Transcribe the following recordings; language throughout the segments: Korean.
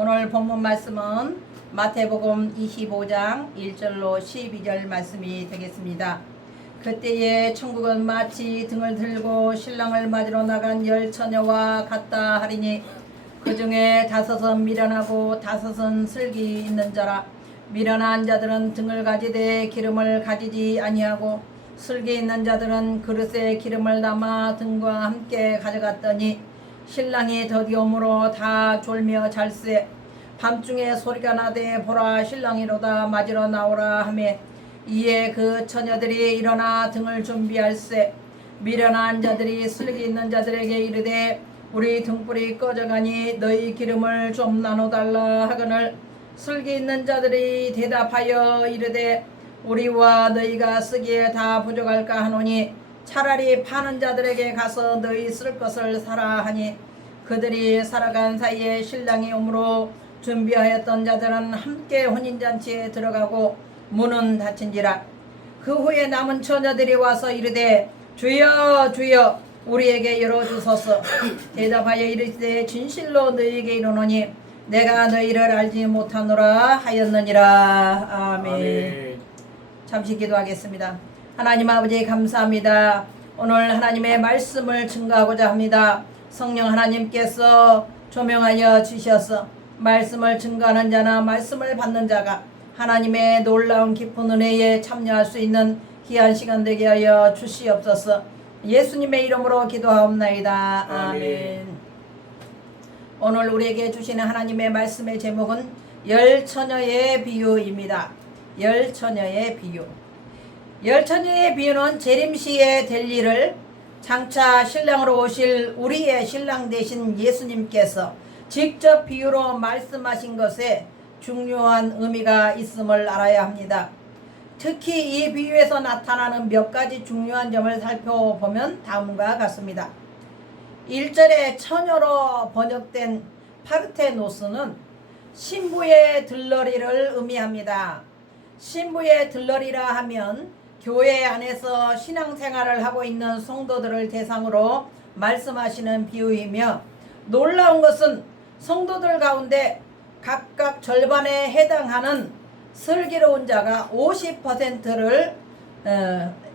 오늘 본문 말씀은 마태복음 25장 1절로 12절 말씀이 되겠습니다. 그때에 천국은 마치 등을 들고 신랑을 맞으러 나간 10처녀와 같다 하리니 그 중에 5은 미련하고 5은 슬기 있는 자라. 미련한 자들은 등을 가지되 기름을 가지지 아니하고 슬기 있는 자들은 그릇에 기름을 담아 등과 함께 가져갔더니 신랑이 더디옴으로 다 졸며 잘세. 밤중에 소리가 나되 보라 신랑이로다 맞으러 나오라 하며 이에 그 처녀들이 일어나 등을 준비할세. 미련한 자들이 슬기 있는 자들에게 이르되 우리 등불이 꺼져가니 너희 기름을 좀 나눠달라 하거늘 슬기 있는 자들이 대답하여 이르되 우리와 너희가 쓰기에 다 부족할까 하노니 차라리 파는 자들에게 가서 너희 쓸 것을 사라 하니 그들이 살아간 사이에 신랑이 오므로 준비하였던 자들은 함께 혼인잔치에 들어가고 문은 닫힌지라. 그 후에 남은 처녀들이 와서 이르되 주여 주여 우리에게 열어주소서. 대답하여 이르되 진실로 너희에게 이르노니 내가 너희를 알지 못하노라 하였느니라. 아멘. 잠시 기도하겠습니다. 하나님 아버지 감사합니다. 오늘 하나님의 말씀을 증거하고자 합니다. 성령 하나님께서 조명하여 주셔서 말씀을 증거하는 자나 말씀을 받는 자가 하나님의 놀라운 깊은 은혜에 참여할 수 있는 귀한 시간 되게 하여 주시옵소서. 예수님의 이름으로 기도하옵나이다. 아멘. 오늘 우리에게 주시는 하나님의 말씀의 제목은 10처녀의 비유입니다. 10처녀의 비유. 10처녀의 비유는 재림시에 될 일을 장차 신랑으로 오실 우리의 신랑 되신 예수님께서 직접 비유로 말씀하신 것에 중요한 의미가 있음을 알아야 합니다. 특히 이 비유에서 나타나는 몇 가지 중요한 점을 살펴보면 다음과 같습니다. 1절에 처녀로 번역된 파르테노스는 신부의 들러리를 의미합니다. 신부의 들러리라 하면 교회 안에서 신앙생활을 하고 있는 성도들을 대상으로 말씀하시는 비유이며 놀라운 것은 성도들 가운데 각각 절반에 해당하는 슬기로운 자가 50%를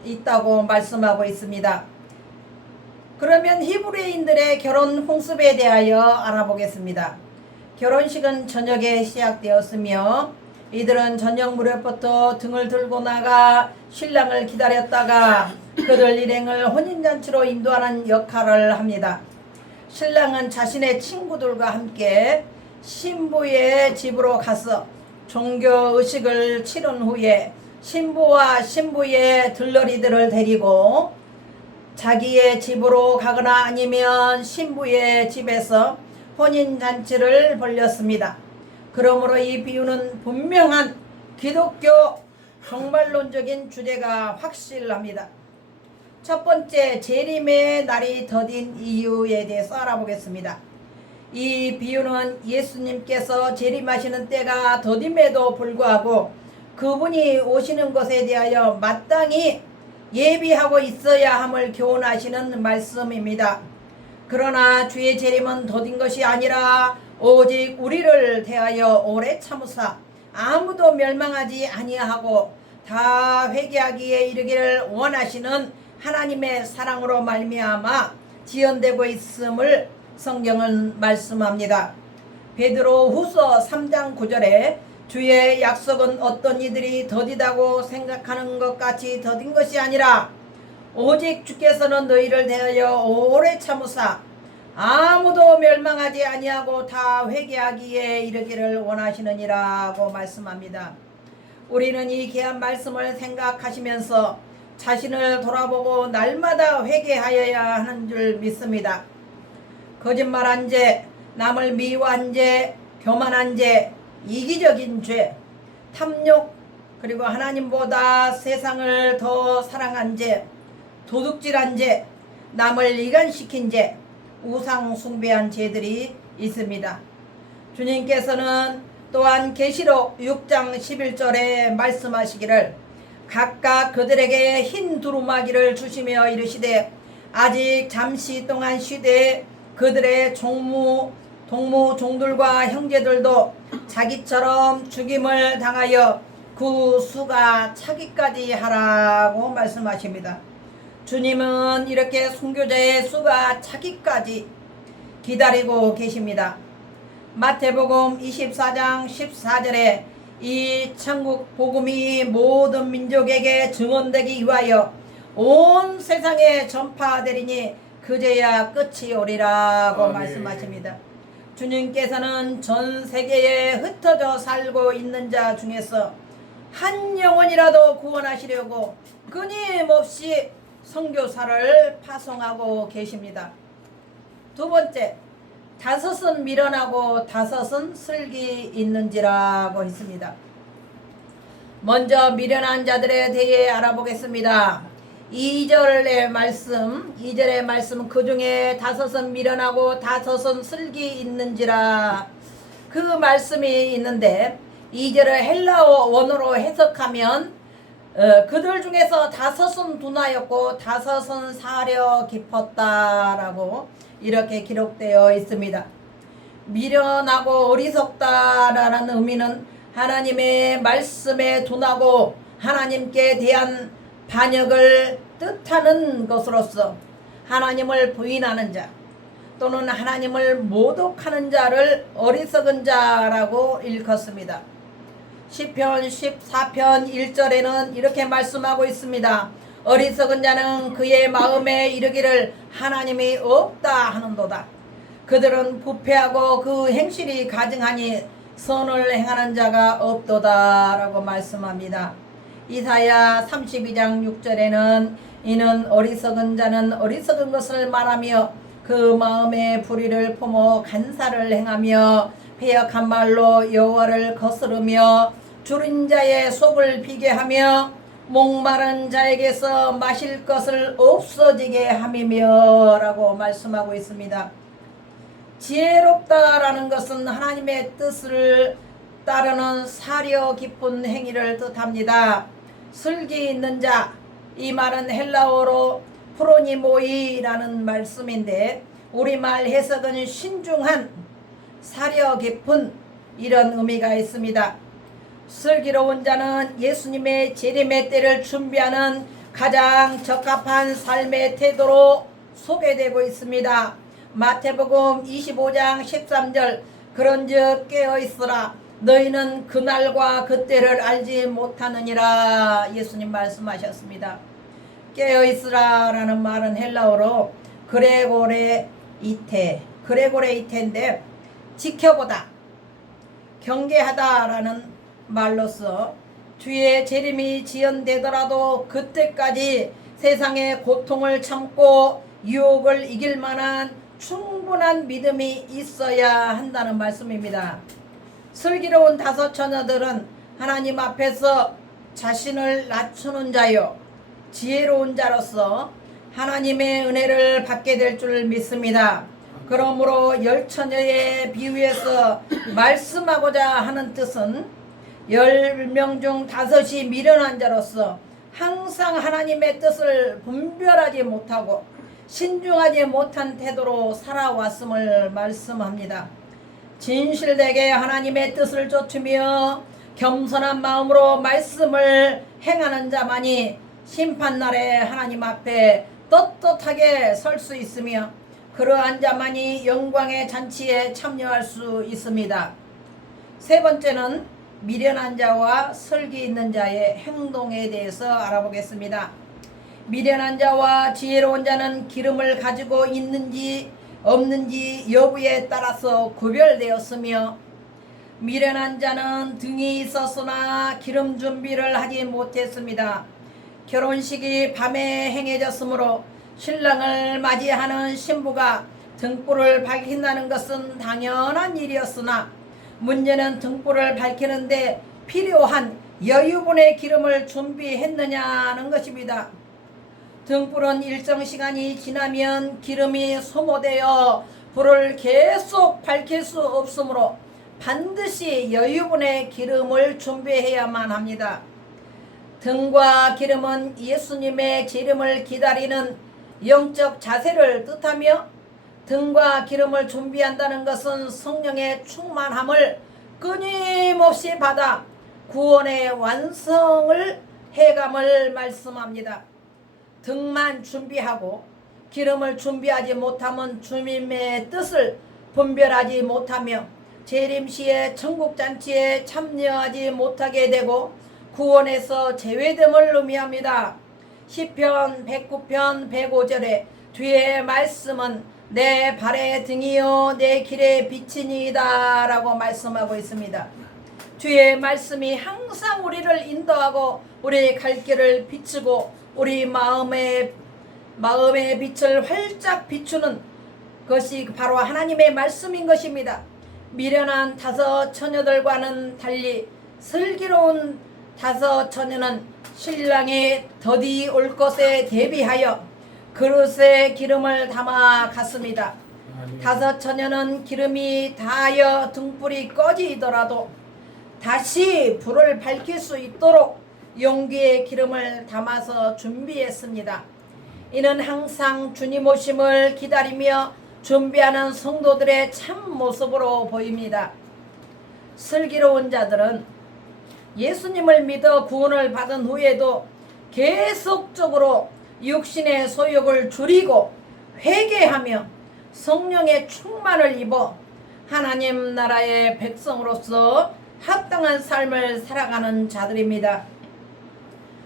있다고 말씀하고 있습니다. 그러면 히브리인들의 결혼 홍습에 대하여 알아보겠습니다. 결혼식은 저녁에 시작되었으며 이들은 저녁 무렵부터 등을 들고 나가 신랑을 기다렸다가 그들 일행을 혼인잔치로 인도하는 역할을 합니다. 신랑은 자신의 친구들과 함께 신부의 집으로 가서 종교의식을 치른 후에 신부와 신부의 들러리들을 데리고 자기의 집으로 가거나 아니면 신부의 집에서 혼인잔치를 벌였습니다. 그러므로 이 비유는 분명한 기독교 종말론적인 주제가 확실합니다. 첫 번째, 재림의 날이 더딘 이유에 대해서 알아보겠습니다. 이 비유는 예수님께서 재림하시는 때가 더딤에도 불구하고 그분이 오시는 것에 대하여 마땅히 예비하고 있어야 함을 교훈하시는 말씀입니다. 그러나 주의 재림은 더딘 것이 아니라 오직 우리를 대하여 오래 참으사 아무도 멸망하지 아니하고 다 회개하기에 이르기를 원하시는 하나님의 사랑으로 말미암아 지연되고 있음을 성경은 말씀합니다. 베드로 후서 3장 9절에 주의 약속은 어떤 이들이 더디다고 생각하는 것 같이 더딘 것이 아니라 오직 주께서는 너희를 대하여 오래 참으사 아무도 멸망하지 아니하고 다 회개하기에 이르기를 원하시느니라고 말씀합니다. 우리는 이 귀한 말씀을 생각하시면서 자신을 돌아보고 날마다 회개하여야 하는 줄 믿습니다. 거짓말한 죄, 남을 미워한 죄, 교만한 죄, 이기적인 죄, 탐욕, 그리고 하나님보다 세상을 더 사랑한 죄, 도둑질한 죄, 남을 이간시킨 죄, 우상 숭배한 죄들이 있습니다. 주님께서는 또한 계시록 6장 11절에 말씀하시기를 각각 그들에게 흰 두루마기를 주시며 이르시되 아직 잠시 동안 쉬되 그들의 종무 동무 종들과 형제들도 자기처럼 죽임을 당하여 그 수가 차기까지 하라고 말씀하십니다. 주님은 이렇게 순교자의 수가 차기까지 기다리고 계십니다. 마태복음 24장 14절에 이 천국 복음이 모든 민족에게 증언되기 위하여 온 세상에 전파되리니 그제야 끝이 오리라고 말씀하십니다. 주님께서는 전 세계에 흩어져 살고 있는 자 중에서 한 영혼이라도 구원하시려고 끊임없이 선교사를 파송하고 계십니다. 두 번째, 다섯은 미련하고 다섯은 슬기 있는지라고 했습니다. 먼저 미련한 자들에 대해 알아보겠습니다. 2절의 말씀 그 중에 다섯은 미련하고 다섯은 슬기 있는지라 그 말씀이 있는데 2절을 헬라어 원어로 해석하면 그들 중에서 다섯은 둔하였고 다섯은 사려 깊었다라고 이렇게 기록되어 있습니다. 미련하고 어리석다라는 의미는 하나님의 말씀에 둔하고 하나님께 대한 반역을 뜻하는 것으로서 하나님을 부인하는 자 또는 하나님을 모독하는 자를 어리석은 자라고 일컫습니다. 시편 14편 1절에는 이렇게 말씀하고 있습니다. 어리석은 자는 그의 마음에 이르기를 하나님이 없다 하는도다. 그들은 부패하고 그 행실이 가증하니 선을 행하는 자가 없도다 라고 말씀합니다. 이사야 32장 6절에는 이는 어리석은 자는 어리석은 것을 말하며 그 마음의 불의를 품어 간사를 행하며 패역한 말로 여호와를 거스르며 줄인 자의 속을 비게 하며 목마른 자에게서 마실 것을 없어지게 함이며 라고 말씀하고 있습니다. 지혜롭다라는 것은 하나님의 뜻을 따르는 사려 깊은 행위를 뜻합니다. 슬기 있는 자, 이 말은 헬라어로 프로니모이라는 말씀인데 우리말 해석은 신중한, 사려 깊은 이런 의미가 있습니다. 슬기로운 자는 예수님의 재림의 때를 준비하는 가장 적합한 삶의 태도로 소개되고 있습니다. 마태복음 25장 13절 그런즉 깨어있으라 너희는 그날과 그때를 알지 못하느니라 예수님 말씀하셨습니다. 깨어있으라 라는 말은 헬라어로 그레고레 이테인데 지켜보다, 경계하다 라는 말로서 뒤에 재림이 지연되더라도 그때까지 세상의 고통을 참고 유혹을 이길 만한 충분한 믿음이 있어야 한다는 말씀입니다. 슬기로운 다섯 처녀들은 하나님 앞에서 자신을 낮추는 자요 지혜로운 자로서 하나님의 은혜를 받게 될 줄 믿습니다. 그러므로 열 처녀의 비유에서 말씀하고자 하는 뜻은 10명 중 5이 미련한 자로서 항상 하나님의 뜻을 분별하지 못하고 신중하지 못한 태도로 살아왔음을 말씀합니다. 진실되게 하나님의 뜻을 좇으며 겸손한 마음으로 말씀을 행하는 자만이 심판날에 하나님 앞에 떳떳하게 설 수 있으며 그러한 자만이 영광의 잔치에 참여할 수 있습니다. 세 번째는 미련한 자와 슬기 있는 자의 행동에 대해서 알아보겠습니다. 미련한 자와 지혜로운 자는 기름을 가지고 있는지 없는지 여부에 따라서 구별되었으며 미련한 자는 등이 있었으나 기름 준비를 하지 못했습니다. 결혼식이 밤에 행해졌으므로 신랑을 맞이하는 신부가 등불을 밝힌다는 것은 당연한 일이었으나 문제는 등불을 밝히는데 필요한 여유분의 기름을 준비했느냐는 것입니다. 등불은 일정 시간이 지나면 기름이 소모되어 불을 계속 밝힐 수 없으므로 반드시 여유분의 기름을 준비해야만 합니다. 등과 기름은 예수님의 재림을 기다리는 영적 자세를 뜻하며 등과 기름을 준비한다는 것은 성령의 충만함을 끊임없이 받아 구원의 완성을 해감을 말씀합니다. 등만 준비하고 기름을 준비하지 못하면 주님의 뜻을 분별하지 못하며 재림시에 천국잔치에 참여하지 못하게 되고 구원에서 제외됨을 의미합니다. 시편 109편 105절에 뒤에 말씀은 내 발의 등이요 내 길의 빛이니이다 라고 말씀하고 있습니다. 주의 말씀이 항상 우리를 인도하고 우리의 갈 길을 비추고 우리 마음의 빛을 활짝 비추는 것이 바로 하나님의 말씀인 것입니다. 미련한 다섯 처녀들과는 달리 슬기로운 다섯 처녀는 신랑이 더디 올 것에 대비하여 그릇에 기름을 담아 갔습니다. 다섯 처녀는 기름이 다하여 등불이 꺼지더라도 다시 불을 밝힐 수 있도록 용기에 기름을 담아서 준비했습니다. 이는 항상 주님 오심을 기다리며 준비하는 성도들의 참 모습으로 보입니다. 슬기로운 자들은 예수님을 믿어 구원을 받은 후에도 계속적으로 육신의 소욕을 줄이고 회개하며 성령의 충만을 입어 하나님 나라의 백성으로서 합당한 삶을 살아가는 자들입니다.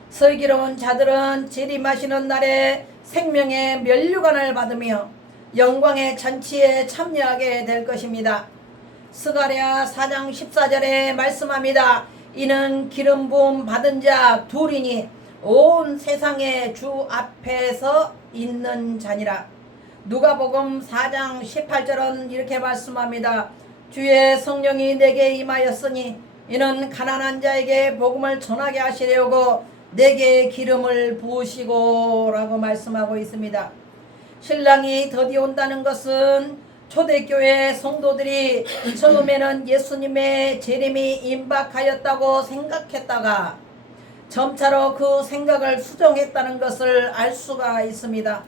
슬기로운 자들은 재림하시는 날에 생명의 면류관을 받으며 영광의 잔치에 참여하게 될 것입니다. 스가랴 4장 14절에 말씀합니다. 이는 기름 부음 받은 자 둘이니 온 세상의 주 앞에서 있는 자니라. 누가복음 4장 18절은 이렇게 말씀합니다. 주의 성령이 내게 임하였으니 이는 가난한 자에게 복음을 전하게 하시려고 내게 기름을 부으시고 라고 말씀하고 있습니다. 신랑이 더디 온다는 것은 초대교회 성도들이 처음에는 예수님의 재림이 임박하였다고 생각했다가 점차로 그 생각을 수정했다는 것을 알 수가 있습니다.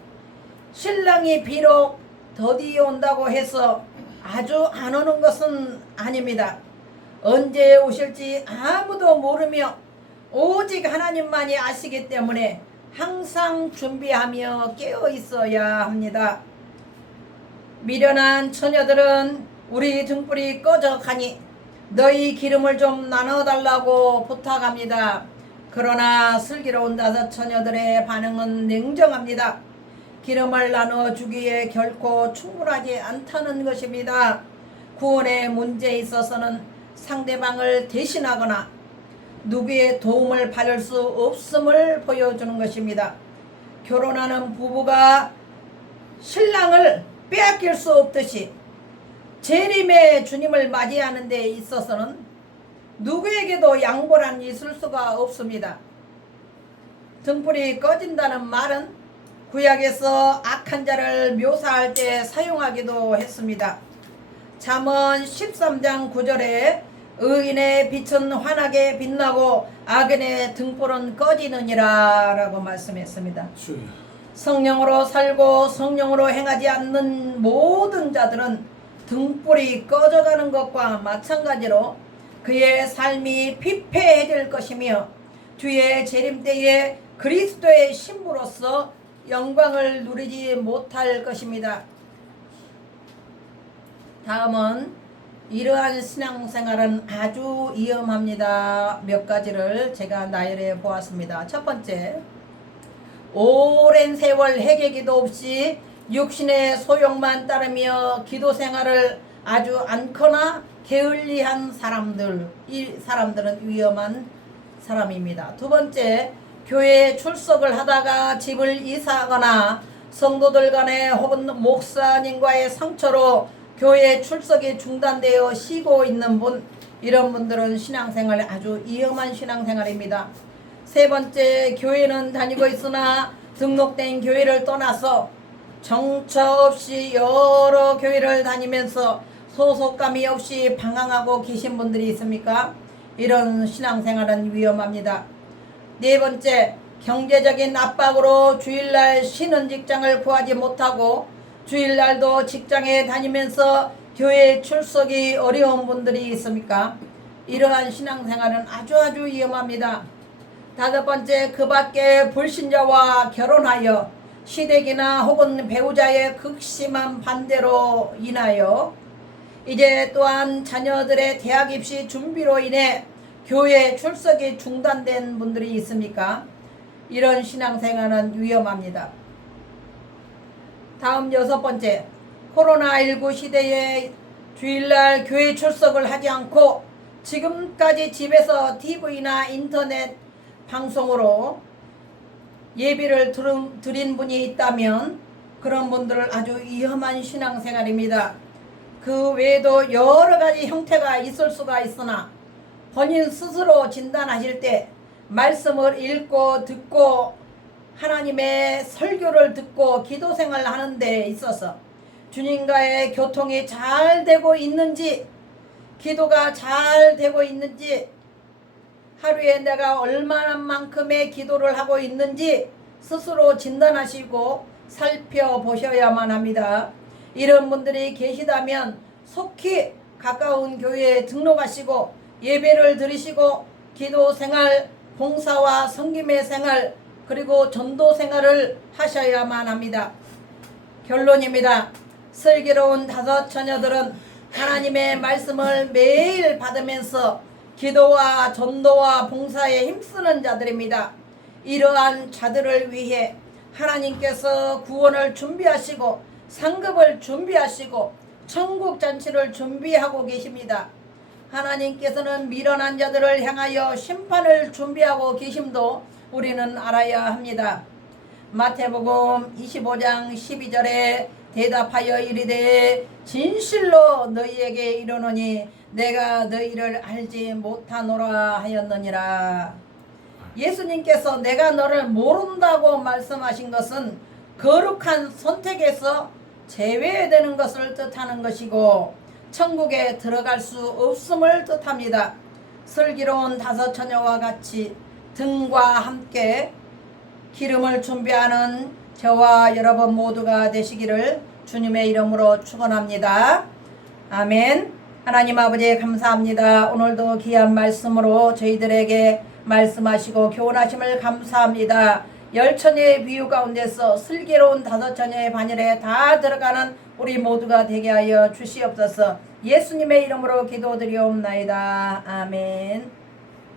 신랑이 비록 더디 온다고 해서 아주 안 오는 것은 아닙니다. 언제 오실지 아무도 모르며 오직 하나님만이 아시기 때문에 항상 준비하며 깨어 있어야 합니다. 미련한 처녀들은 우리 등불이 꺼져 가니 너희 기름을 좀 나눠달라고 부탁합니다. 그러나 슬기로운 다섯 처녀들의 반응은 냉정합니다. 기름을 나눠주기에 결코 충분하지 않다는 것입니다. 구원의 문제에 있어서는 상대방을 대신하거나 누구의 도움을 받을 수 없음을 보여주는 것입니다. 결혼하는 부부가 신랑을 빼앗길 수 없듯이 재림의 주님을 맞이하는 데 있어서는 누구에게도 양보란 있을 수가 없습니다. 등불이 꺼진다는 말은 구약에서 악한 자를 묘사할 때 사용하기도 했습니다. 잠언 13장 9절에 의인의 빛은 환하게 빛나고 악인의 등불은 꺼지느니라 라고 말씀했습니다. 성령으로 살고 성령으로 행하지 않는 모든 자들은 등불이 꺼져가는 것과 마찬가지로 그의 삶이 피폐해질 것이며 주의 재림 때에 그리스도의 신부로서 영광을 누리지 못할 것입니다. 다음은 이러한 신앙생활은 아주 위험합니다. 몇 가지를 제가 나열해 보았습니다. 첫 번째, 오랜 세월 회개기도 없이 육신의 소욕만 따르며 기도생활을 아주 않거나 게을리한 사람들, 이 사람들은 위험한 사람입니다. 두 번째, 교회에 출석을 하다가 집을 이사하거나 성도들 간에 혹은 목사님과의 상처로 교회 출석이 중단되어 쉬고 있는 분, 이런 분들은 신앙생활이 아주 위험한 신앙생활입니다. 세 번째, 교회는 다니고 있으나 등록된 교회를 떠나서 정처 없이 여러 교회를 다니면서 소속감이 없이 방황하고 계신 분들이 있습니까? 이런 신앙생활은 위험합니다. 네 번째, 경제적인 압박으로 주일날 쉬는 직장을 구하지 못하고 주일날도 직장에 다니면서 교회 출석이 어려운 분들이 있습니까? 이러한 신앙생활은 아주 위험합니다. 다섯 번째, 그 밖에 불신자와 결혼하여 시댁이나 혹은 배우자의 극심한 반대로 인하여 이제 또한 자녀들의 대학 입시 준비로 인해 교회 출석이 중단된 분들이 있습니까? 이런 신앙생활은 위험합니다. 다음 여섯 번째, 코로나19 시대에 주일날 교회 출석을 하지 않고 지금까지 집에서 TV나 인터넷 방송으로 예배를 드린 분이 있다면 그런 분들은 아주 위험한 신앙생활입니다. 그 외에도 여러 가지 형태가 있을 수가 있으나 본인 스스로 진단하실 때 말씀을 읽고 듣고 하나님의 설교를 듣고 기도생활을 하는 데 있어서 주님과의 교통이 잘 되고 있는지, 기도가 잘 되고 있는지, 하루에 내가 얼마만큼의 기도를 하고 있는지 스스로 진단하시고 살펴보셔야만 합니다. 이런 분들이 계시다면 속히 가까운 교회에 등록하시고 예배를 드리시고 기도 생활, 봉사와 섬김의 생활, 그리고 전도 생활을 하셔야만 합니다. 결론입니다. 슬기로운 다섯 처녀들은 하나님의 말씀을 매일 받으면서 기도와 전도와 봉사에 힘쓰는 자들입니다. 이러한 자들을 위해 하나님께서 구원을 준비하시고 상급을 준비하시고 천국 잔치를 준비하고 계십니다. 하나님께서는 미련한 자들을 향하여 심판을 준비하고 계심도 우리는 알아야 합니다. 마태복음 25장 12절에 대답하여 이르되 진실로 너희에게 이르노니 내가 너희를 알지 못하노라 하였느니라. 예수님께서 내가 너를 모른다고 말씀하신 것은 거룩한 선택에서 제외되는 것을 뜻하는 것이고 천국에 들어갈 수 없음을 뜻합니다. 슬기로운 다섯 처녀와 같이 등과 함께 기름을 준비하는 저와 여러분 모두가 되시기를 주님의 이름으로 축원합니다. 아멘. 하나님 아버지 감사합니다. 오늘도 귀한 말씀으로 저희들에게 말씀하시고 교훈하심을 감사합니다. 열처녀의 비유 가운데서 슬기로운 다섯 처녀의 반열에 다 들어가는 우리 모두가 되게 하여 주시옵소서. 예수님의 이름으로 기도드리옵나이다. 아멘.